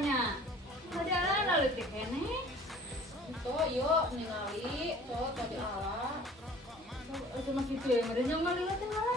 nya. Ada ala leutik keneh. Itu yuk ningali, tuh tadi ala. Cuma gitu ya, ada yang mah lihat teh ala.